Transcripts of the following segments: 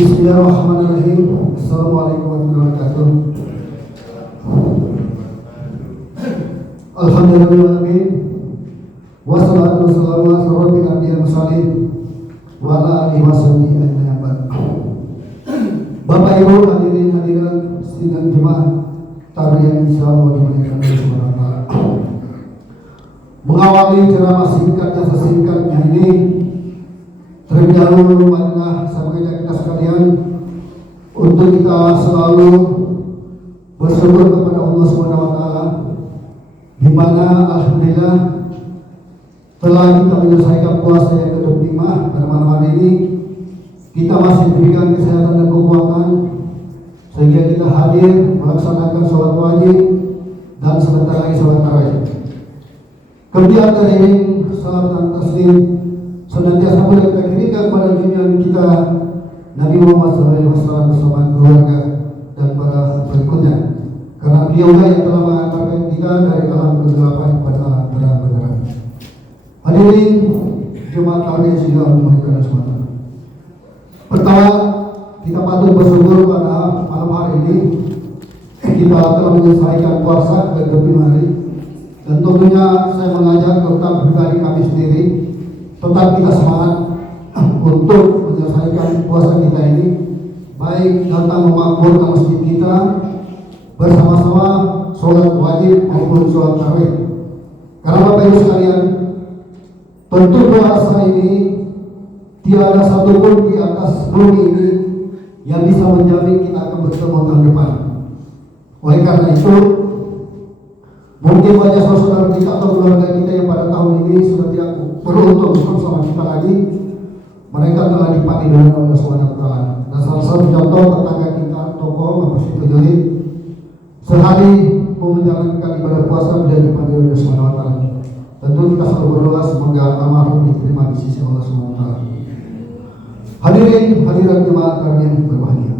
Bismillahirrahmanirrahim. Assalamualaikum warahmatullahi wabarakatuh. Alhamdulillahirrahmanirrahim. Wassalatu wassalamu ala asyrofil anbiya'i wal mursalin wa ala alihi washabihi ajma'in. Bapak Ibu hadirin hadirat sidang jemaah taklim insyaallah dimuliakan Allah Subhanahu wa taala. Mengawali ceramah singkatnya sesingkatnya ini, terlebih dahulu marilah saya mengajak kita sekalian untuk kita selalu bersyukur kepada Allah Subhanahu wa taala, di mana alhamdulillah telah kita menyelesaikan puasa yang ke-25 pada malam hari ini. Kita masih diberikan kesehatan dan kekuatan sehingga kita hadir melaksanakan sholat wajib dan sebentar lagi sholat tarawih. Kemudian dari salam dan taslim senantiasa boleh kita kirimkan kepada junjungan kita Nabi Muhammad SAW bersama keluarga dan para berikutnya, karena beliau yang telah mengantarkan kita dari alam kegelapan kepada alam terang. Hadirin jemaat taklim sudah memuliakan semua. Pertama, kita patut bersyukur pada malam hari ini kita telah menyelesaikan puasa ke-25 hari, dan tentunya saya mengajak tetap pribadi kami sendiri tetap kita semangat untuk menyelesaikan puasa kita ini, baik datang memakmurkan masjid kita bersama-sama sholat wajib maupun sholat tarawih. Karena Bapak Ibu sekalian, tentu puasa ini tiada satupun di atas bumi ini yang bisa menjamin kita akan bertemu tahun depan. Oleh karena itu, mungkin banyak saudara kita atau keluarga kita yang pada tahun ini sudah tidak beruntung bersama kita lagi, mereka telah dipanggil oleh Allah Subhanahu wa taala. Dan salah satu contoh tetangga kita, tokoh Bapak Siti Johid, sehari mau menjalankan ibadah puasa beliau dipanggil oleh Allah Subhanahu wa taala. Tentu kita selalu berdoa semoga almarhum diterima di sisi Allah Subhanahu wa taala. Hadirin hadirat jemaat kalian berbahagia.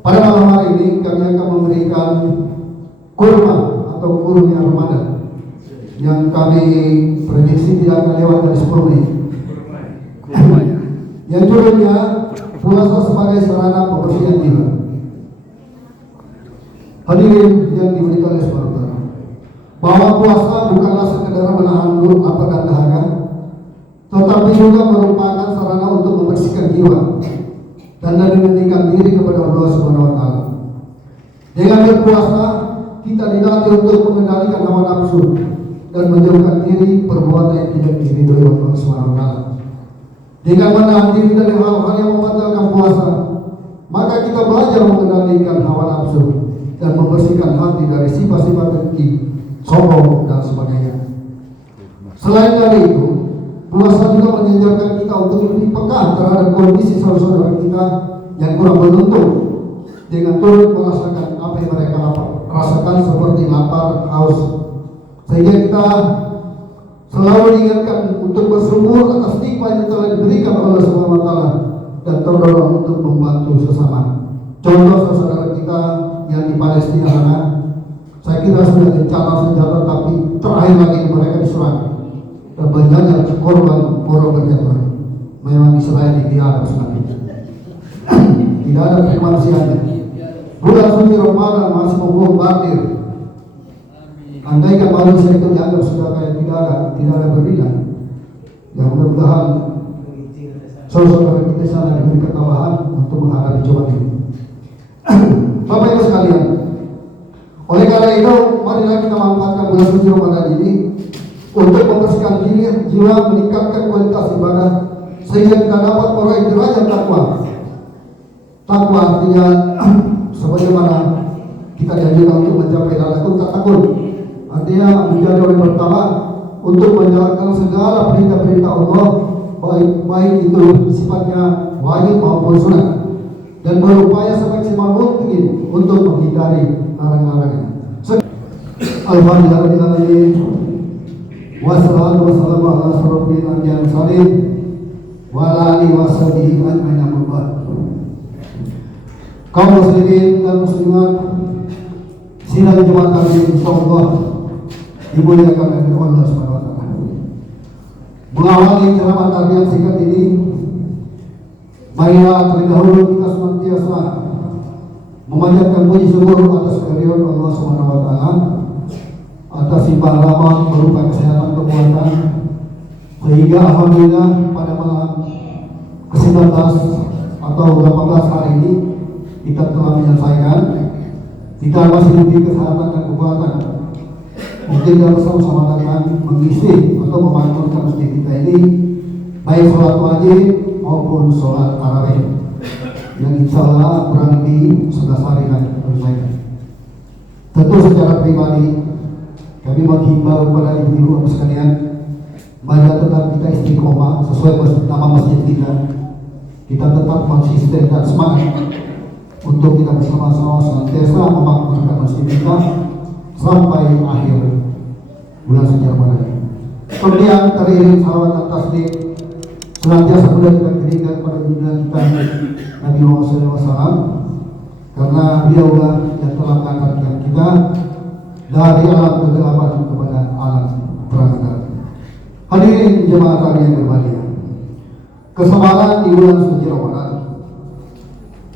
Pada malam hari ini kami akan memberikan kurma atau kurnia Ramadan yang kami prediksi tidak akan lewat dari 10 menit. Yang turunnya puasa sebagai sarana pembersihan jiwa. Hadirin yang dimuliakan oleh Subhanahu, bahwa puasa bukanlah sekedar menahan lapar dan dahaga, tetapi juga merupakan sarana untuk membersihkan jiwa dan mendekatkan diri kepada Allah Subhanahu wa taala. Dengan berpuasa kita dilatih untuk mengendalikan hawa nafsu dan menjauhkan diri perbuatan yang tidak diridhoi Allah Subhanahu wa taala. Dengan menahan diri dari hal-hal yang membatalkan puasa, maka kita belajar mengendalikan hawa nafsu dan membersihkan hati dari sifat-sifat dengki, sombong dan sebagainya. Selain dari itu, puasa juga mengajarkan kita untuk lebih peka terhadap kondisi saudara-saudara kita yang kurang beruntung, dengan turut merasakan apa yang mereka rasakan seperti lapar, haus, sehingga kita selalu diingatkan untuk bersyukur atas nikmat yang telah diberikan oleh Allah Subhanahu wa taala dan terdorong untuk membantu sesama. Contoh saudara kita yang di Palestina sana, saya kira sudah gencatan senjata, tapi terakhir lagi mereka diserang dan banyaknya korban berjatuhan. Memang Israel dibiarkan sekali. Tidak ada kemanusiaannya. Bulan suci Ramadan masih membombardir. Andaikan manusia itu dianggap sudah kayak tidak ada beriman, ya mudah-mudahan saudara kita sana diberi ketabahan untuk menghadapi cobaan ini. Bapak Ibu sekalian, oleh karena itu marilah kita manfaatkan bulan suci Ramadan ini untuk membersihkan diri, jiwa, meningkatkan kualitas ibadah sehingga kita dapat meraih derajat takwa. Takwa artinya sebagaimana kita diajarkan untuk mencapai dalakun takun, artinya menjadi orang pertama untuk menjalankan segala perintah-perintah Allah, baik itu sifatnya wajib maupun sunat, dan berupaya semaksimal mungkin untuk menghindari larang-larangnya. Alhamdulillahirobbilalamin. Wassalatu wassalamu ala asyrofil anbiya'i wal mursalin wa ala alihi washabihi ajma'in. Amma ba'd. Kaum muslimin dan muslimat sidang jemaat kami insyaallah dimuliakan oleh Allah Subhanahu wa taala. Mengawali ceramah tadi yang singkat ini, Marilah terlebih dahulu kita senantiasa memanjatkan puji syukur atas kehadiran Allah Subhanahu wa taala, atas limpahan rahmat berupa kesehatan kekuatan, sehingga alhamdulillah pada malam ke-19 atau 18 hari ini kita telah menyelesaikan. Kita masih diberi kesehatan dan kekuatan. Mungkin kita bersama-sama dengan mengisi atau memakmurkan masjid kita ini, baik sholat wajib maupun sholat tarawih, yang insya Allah kurang lebih 11 hari akan selesaikan. Tentu secara pribadi kami menghimbau kepada ibu-ibu sekalian, mari tetap kita istiqomah sesuai nama masjid kita. Kita tetap konsisten dan semangat untuk kita bersama-sama senantiasa memakmurkan masjid kita sampai akhir bulan suci Ramadan. Kemudian teriring salawat dan tasbih senantiasa pula kita kirimkan kepada junjungan kita Nabi Muhammad SAW, karena beliaulah yang telah mengangkatkan kita dari alam kegelapan kepada alam terang. Hadirin jemaah kami yang berbahagia, kesabaran di bulan suci Ramadan.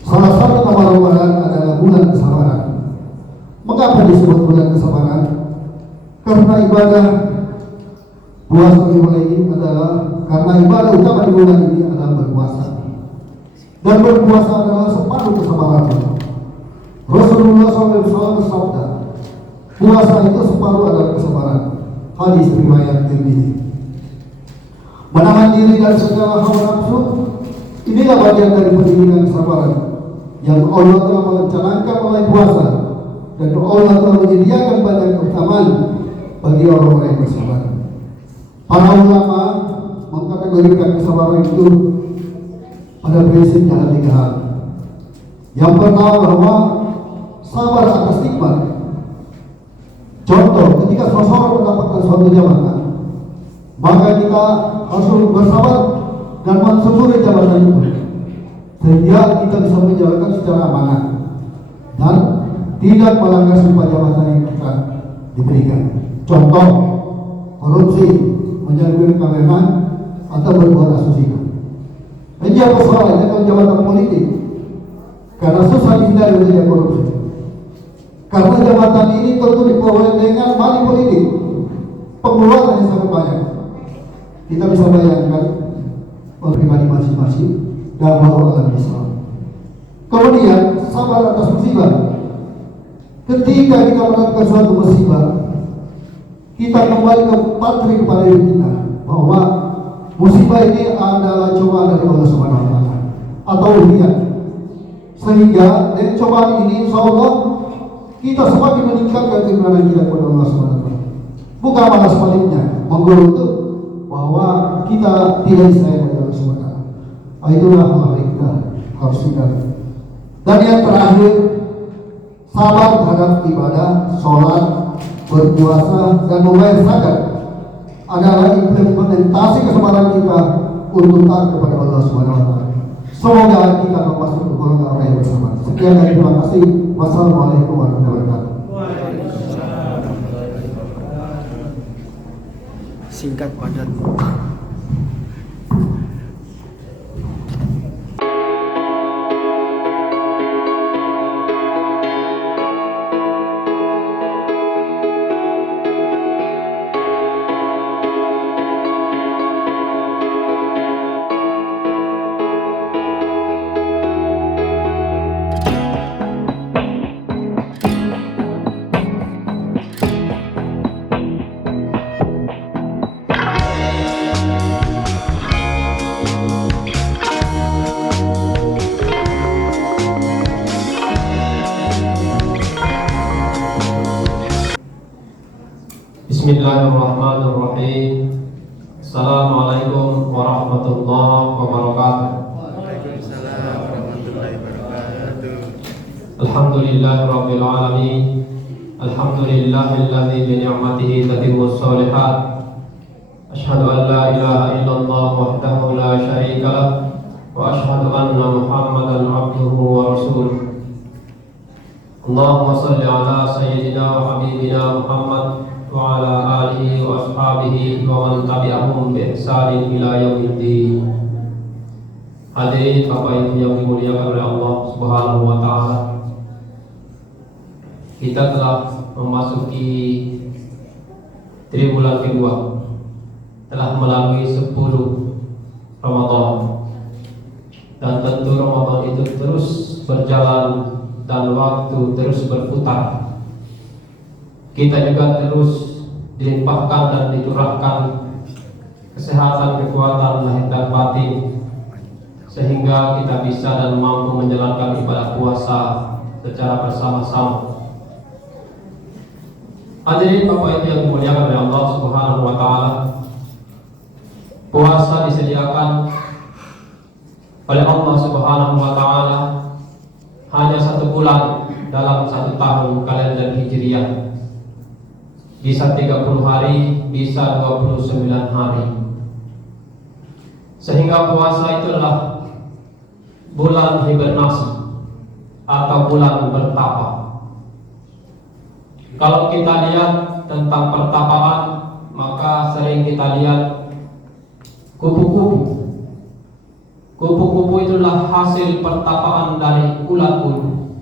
Salah satu nama Ramadan adalah bulan kesabaran. Mengapa disebut bulan kesabaran? Karena ibadah puasa di bulan ini adalah, karena ibadah utama di bulan ini adalah berpuasa. Dan berpuasa adalah separuh kesabaran. Rasulullah SAW bersabda, puasa itu separuh adalah kesabaran. Hadis riwayat Tirmidzi. Menahan diri dari segala hawa nafsu, inilah bagian dari pendidikan kesabaran yang Allah telah merencanakan oleh puasa, dan Allah telah menyediakan banyak keutamaan bagi orang-orang yang bersabar. Para ulama mengkategorikan kesabaran itu pada prinsipnya ada 3 hal. Yang pertama, bahwa sabar atas nikmat. Contoh, ketika seseorang mendapatkan suatu jabatan, maka kita harus bersabar dan mensyukuri jabatan itu, sehingga kita bisa menjalankan secara amanah dan tidak melanggar sumpah jabatan yang kita diberikan. Contoh, korupsi, menyalahgunakan kewenangan, atau berbuat asusila. Dan jangan bersalah dengan jabatan politik, karena susah dihindari dari korupsi. Karena jabatan ini tentu diperoleh dengan money politik, pengeluaran yang sangat banyak. Kita bisa bayangkan pribadi masing-masing dalam alam Islam. Kemudian sabar atas musibah. Ketika kita melakukan suatu musibah, kita kembali ke patri kepada diri kita bahwa musibah ini adalah cobaan dari Allah Subhanahu wa taala atau ujian. Sehingga dengan cobaan ini insya Allah kita semakin meningkatkan keimanan kita kepada Allah Subhanahu wa taala. Bukan malah sebaliknya, menggerutu bahwa kita tidak disayang oleh Allah Subhanahu wa taala. Itulah hal yang kita harus hindari. Dan yang terakhir, sabar terhadap ibadah, sholat, berpuasa, dan membayar zakat adalah implementasi kesabaran kita untuk taat kepada Allah Subhanahu wa taala. Semoga kita masuk ke golongan orang yang bersabar. Sekian dan terima kasih. Wassalamualaikum warahmatullahi wabarakatuh. Singkat padat. Bismillahirrahmanirrahim. Assalamualaikum warahmatullahi wabarakatuh. Waalaikumsalam warahmatullahi wabarakatuh. Alhamdulillahirabbil alamin. Alhamdulillahilladzi bi ni'matihi tatimmus shalihat. Asyhadu an la ilaha illallah wahdahu la syarika lah wa asyhadu anna Muhammadan abduhu wa rasuluh. Allahumma shalli ala sayyidina wa habibina Muhammad wa ala alihi wa ashabihi wa man tabi'ahum bi ihsanin ila yaumiddin. Hadirin Bapak Ibu yang dimuliakan oleh Allah Subhanahu wa taala. Kita telah memasuki triwulan kedua. Telah melalui 10 Ramadan. Dan tentu Ramadan itu terus berjalan dan waktu terus berputar. Kita juga terus dilimpahkan dan dicurahkan kesehatan, kekuatan lahir dan batin, sehingga kita bisa dan mampu menjalankan ibadah puasa secara bersama-sama. Hadirin Bapak Ibu yang dimuliakan oleh Allah Subhanahu wa taala, puasa disediakan oleh Allah Subhanahu wa taala hanya 1 bulan dalam 1 tahun kalender Hijriah. Bisa 30 hari, bisa 29 hari. Sehingga puasa itu adalah bulan hibernasi atau bulan bertapa. Kalau kita lihat tentang pertapaan, maka sering kita lihat kupu-kupu. Kupu-kupu itulah hasil pertapaan dari ulat bulu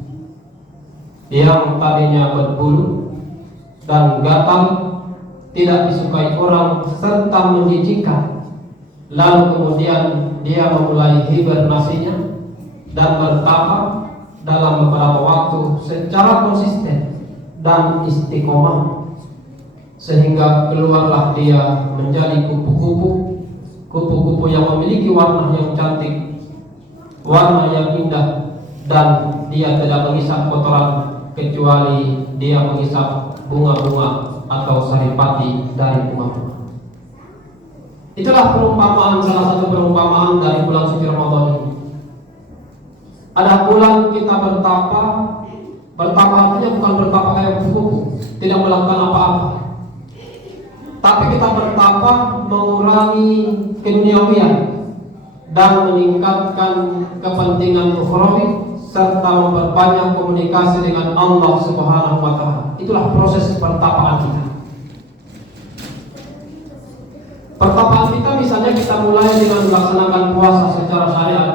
yang tadinya berbulu dan gatal, tidak disukai orang serta menjijikkan. Lalu kemudian dia memulai hibernasinya dan bertapa dalam beberapa waktu secara konsisten dan istiqomah, sehingga keluarlah dia menjadi kupu-kupu. Kupu-kupu yang memiliki warna yang cantik, warna yang indah, dan dia tidak mengisap kotoran kecuali dia mengisap bunga-bunga atau saripati dari bunga-bunga. Itulah perumpamaan, salah satu perumpamaan dari bulan suci Ramadan ini. Ada bulan kita bertapa. Bertapa artinya bukan bertapa kayak kupu-kupu, tidak melakukan apa-apa, tapi kita bertapa mengurangi keduniawian dan meningkatkan kepentingan ukhrawi serta memperbanyak komunikasi dengan Allah Subhanahu wa taala. Itulah proses pertapaan kita. Pertapaan kita misalnya kita mulai dengan melaksanakan puasa secara syariat.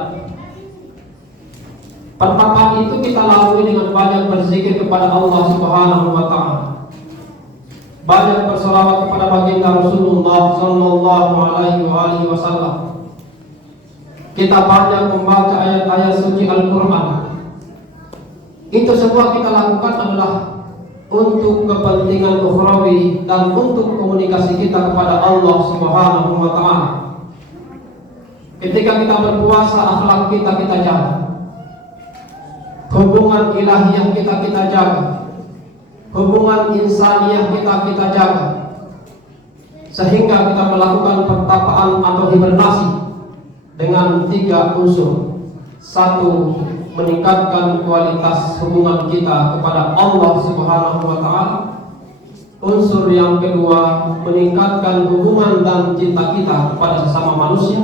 Pertapaan itu kita lalui dengan banyak berzikir kepada Allah Subhanahu wa taala. Banyak berselawat kepada baginda Rasulullah sallallahu alaihi wasallam. Kita banyak membaca ayat-ayat suci Al-Qur'an. Itu semua kita lakukan adalah untuk kepentingan ukhrawi dan untuk komunikasi kita kepada Allah Subhanahu wa taala. Ketika kita berpuasa, akhlak kita jaga. Hubungan ilahiyah kita jaga. Hubungan insaniyah kita jaga. Sehingga kita melakukan pertapaan atau hibernasi dengan 3 unsur. 1, meningkatkan kualitas hubungan kita kepada Allah Subhanahu wa taala. Unsur yang kedua, meningkatkan hubungan dan cinta kita kepada sesama manusia.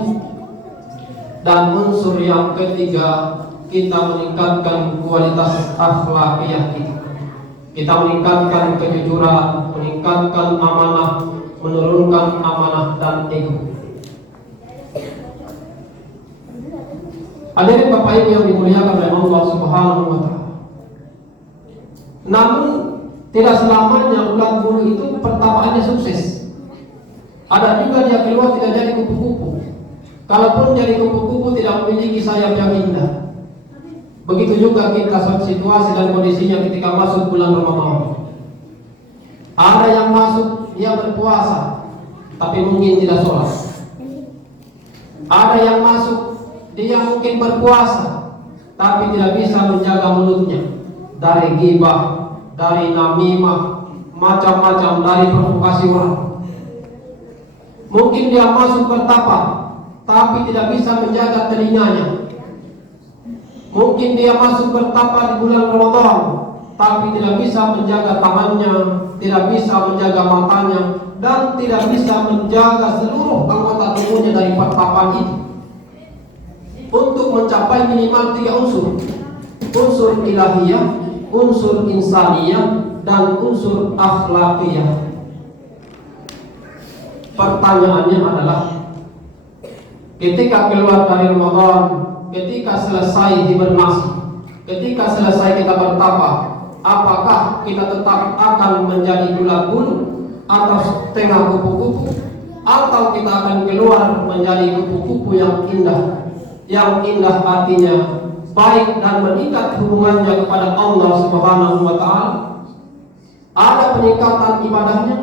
Dan unsur yang ketiga, kita meningkatkan kualitas akhlakiyah kita. Kita meningkatkan kejujuran, meningkatkan amanah, menurunkan amanah dan ego. Hadirin Bapak Ibu yang dimuliakan oleh Allah Subhanahu wa taala. Namun tidak selamanya ulat bulu itu pertapaannya sukses. Ada juga dia keluar tidak jadi kupu-kupu. Kalaupun jadi kupu-kupu tidak memiliki sayap yang indah. Begitu juga kita situasi dan kondisinya ketika masuk bulan Ramadan. Ada yang masuk dia berpuasa tapi mungkin tidak sholat. Ada yang masuk dia mungkin berpuasa tapi tidak bisa menjaga mulutnya dari ghibah, dari namimah, macam-macam dari provokasi orang. Mungkin dia masuk bertapa tapi tidak bisa menjaga telinganya. Mungkin dia masuk bertapa di bulan Ramadan tapi tidak bisa menjaga tangannya, tidak bisa menjaga matanya, dan tidak bisa menjaga seluruh anggota tubuhnya dari pertapaan itu. Untuk mencapai minimal 3 unsur. Unsur ilahiyah, unsur insaniyah, dan unsur akhlakiyah. Pertanyaannya adalah, ketika keluar dari Ramadan, ketika selesai hibernasi, ketika selesai kita bertapa, apakah kita tetap akan menjadi bulat bulu atau setengah kupu-kupu, atau kita akan keluar menjadi kupu-kupu yang indah artinya baik dan meningkat hubungannya kepada Allah Subhanahu wa Ta'ala. Ada peningkatan ibadahnya,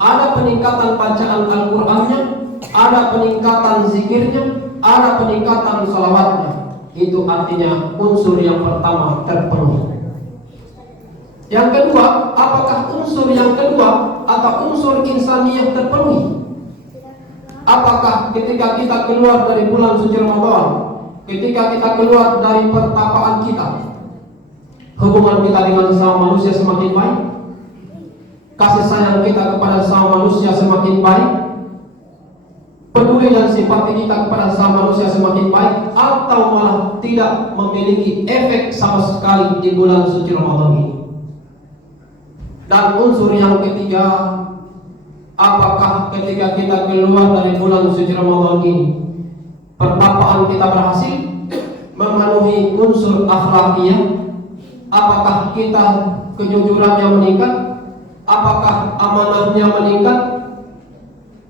ada peningkatan bacaan Al-Qur'annya, ada peningkatan zikirnya, ada peningkatan salawatnya. Itu artinya unsur yang pertama terpenuhi. Yang kedua, apakah unsur yang kedua atau unsur insaniyah terpenuhi? Apakah ketika kita keluar dari bulan suci Ramadan, ketika kita keluar dari pertapaan kita, hubungan kita dengan sesama manusia semakin baik? Kasih sayang kita kepada sesama manusia semakin baik? Peduli dan simpati kita kepada sesama manusia semakin baik? Atau malah tidak memiliki efek sama sekali di bulan suci Ramadan ini? Dan unsur yang ketiga, apakah ketika kita keluar dari bulan suci Ramadan ini, pertapaan kita berhasil memenuhi unsur akhlakiyah? Apakah kita kejujurannya meningkat? Apakah amanahnya meningkat?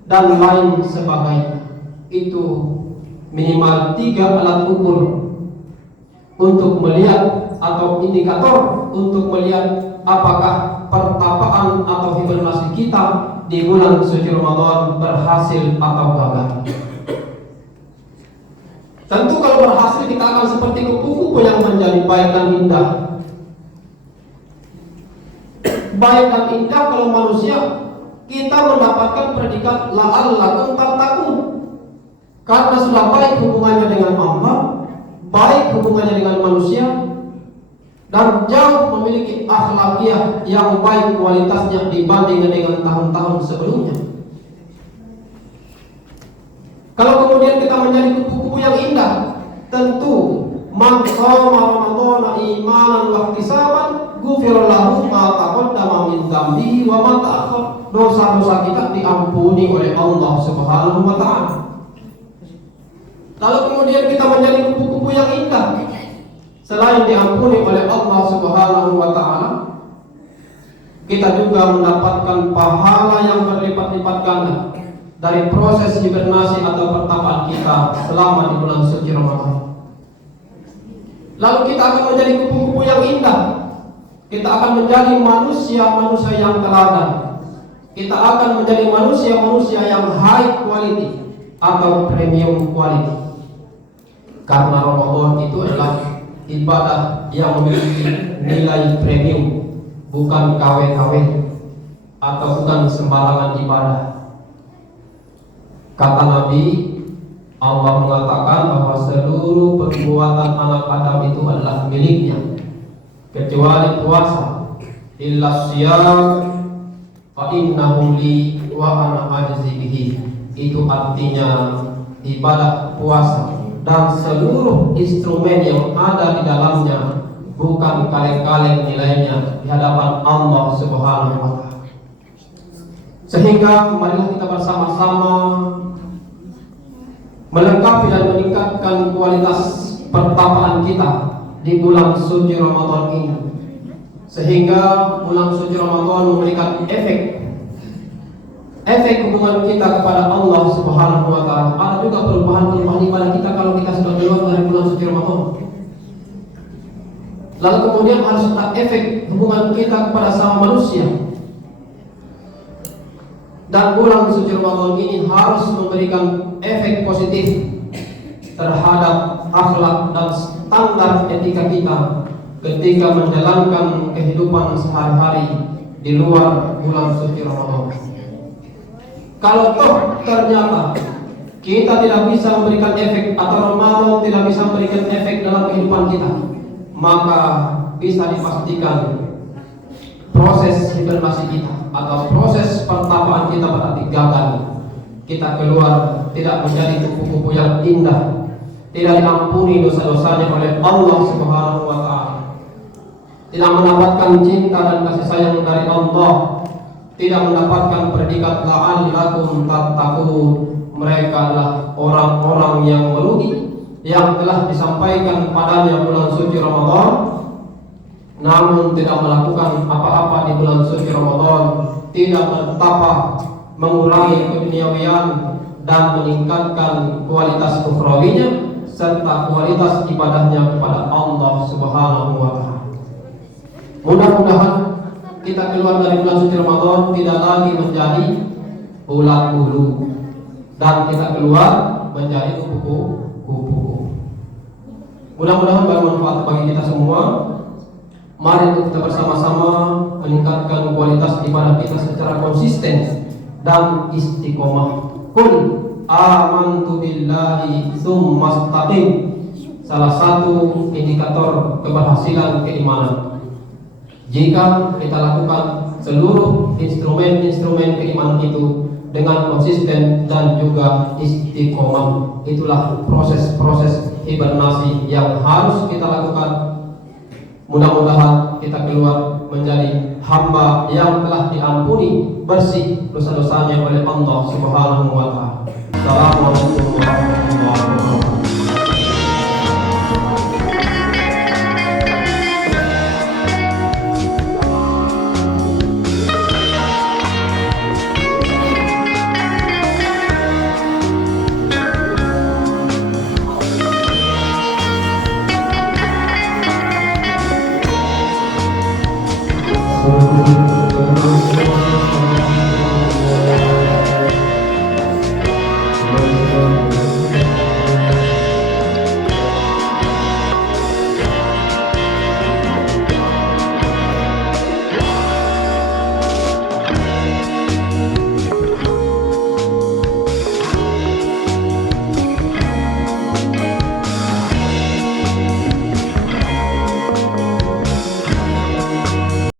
Dan lain sebagainya. Itu minimal 3 alat ukur untuk melihat, atau indikator untuk melihat apakah pertapaan atau hibernasi kita di bulan suci Ramadan berhasil atau gagal. Tentu kalau berhasil kita akan seperti kupu-kupu yang menjadi baik dan indah. Baik dan indah kalau manusia, kita mendapatkan predikat la'allakum tattaqun. Karena sudah baik hubungannya dengan Allah, baik hubungannya dengan manusia, dan jauh memiliki akhlakiyah yang baik kualitasnya dibandingkan dengan tahun-tahun sebelumnya. Kalau kemudian kita menjadi kupu-kupu yang indah, tentu man shoma ramadhana imanan wa ihtisaban ghufira lahu ma taqaddama min dhanbihi wa ma ta'akhkhar. Dosa-dosa kita diampuni oleh Allah Subhanahu wa Ta'ala. Lalu kemudian kita menjadi kupu-kupu yang indah, selain diampuni oleh Allah Subhanahu wa Ta'ala, kita juga mendapatkan pahala yang berlipat-lipat ganda dari proses hibernasi atau pertapaan kita selama di bulan suci Ramadan. Lalu kita akan menjadi kupu-kupu yang indah. Kita akan menjadi manusia-manusia yang teladan. Kita akan menjadi manusia-manusia yang high quality atau premium quality. Karena Ramadan itu adalah ibadah yang memiliki nilai premium, bukan KW-KW atau bukan sembarangan ibadah. Kata Nabi, Allah mengatakan bahwa seluruh perbuatan anak Adam itu adalah miliknya, kecuali puasa. Illa siyam fa innahu li wa ana ajzi bihi. Itu artinya ibadah puasa dan seluruh instrumen yang ada di dalamnya bukan kaleng-kaleng nilainya di hadapan Allah Subhanahu wa Ta'ala. Sehingga marilah kita bersama-sama melengkapi dan meningkatkan kualitas pertapaan kita di bulan suci Ramadan ini, sehingga bulan suci Ramadan memberikan efek hubungan kita kepada Allah Subhanahu wa Ta'ala. Ada juga perubahan ibadah kita kalau kita sudah keluar dari bulan suci Ramadan. Lalu kemudian harus ada efek hubungan kita kepada sama manusia. Dan bulan suci Ramadan ini harus memberikan efek positif terhadap akhlak dan standar etika kita ketika menjalankan kehidupan sehari-hari di luar bulan suci Ramadan. Kalau toh ternyata kita tidak bisa memberikan efek atau Ramadan tidak bisa memberikan efek dalam kehidupan kita, maka bisa dipastikan proses hibernasi kita atau proses pertapaan kita berarti gagal. Kita keluar tidak menjadi kupu-kupu yang indah, tidak diampuni dosa-dosanya oleh Allah Subhanahu wa Ta'ala, tidak mendapatkan cinta dan kasih sayang dari Allah, tidak mendapatkan predikat la'allakum tattaqun, mereka adalah orang-orang yang merugi, yang telah disampaikan padanya bulan suci Ramadan, namun tidak melakukan apa-apa di bulan suci Ramadan, tidak bertapa mengurangi keduniawian dan meningkatkan kualitas ukhrawinya serta kualitas ibadahnya kepada Allah Subhanahu wa taala. Mudah-mudahan kita keluar dari bulan suci Ramadan tidak lagi menjadi ulat bulu dan kita keluar menjadi kupu-kupu. Mudah-mudahan bermanfaat bagi kita semua. Mari kita bersama-sama meningkatkan kualitas ibadah kita secara konsisten dan istiqomah. Qul amantu billahi tsumma istaqim. Salah satu indikator keberhasilan keimanan. Jika kita lakukan seluruh instrumen-instrumen keimanan itu dengan konsisten dan juga istiqomah, itulah proses-proses hibernasi yang harus kita lakukan. Mudah-mudahan kita keluar menjadi hamba yang telah diampuni bersih dosa-dosanya oleh Allah Subhanahu wa taala. Assalamualaikum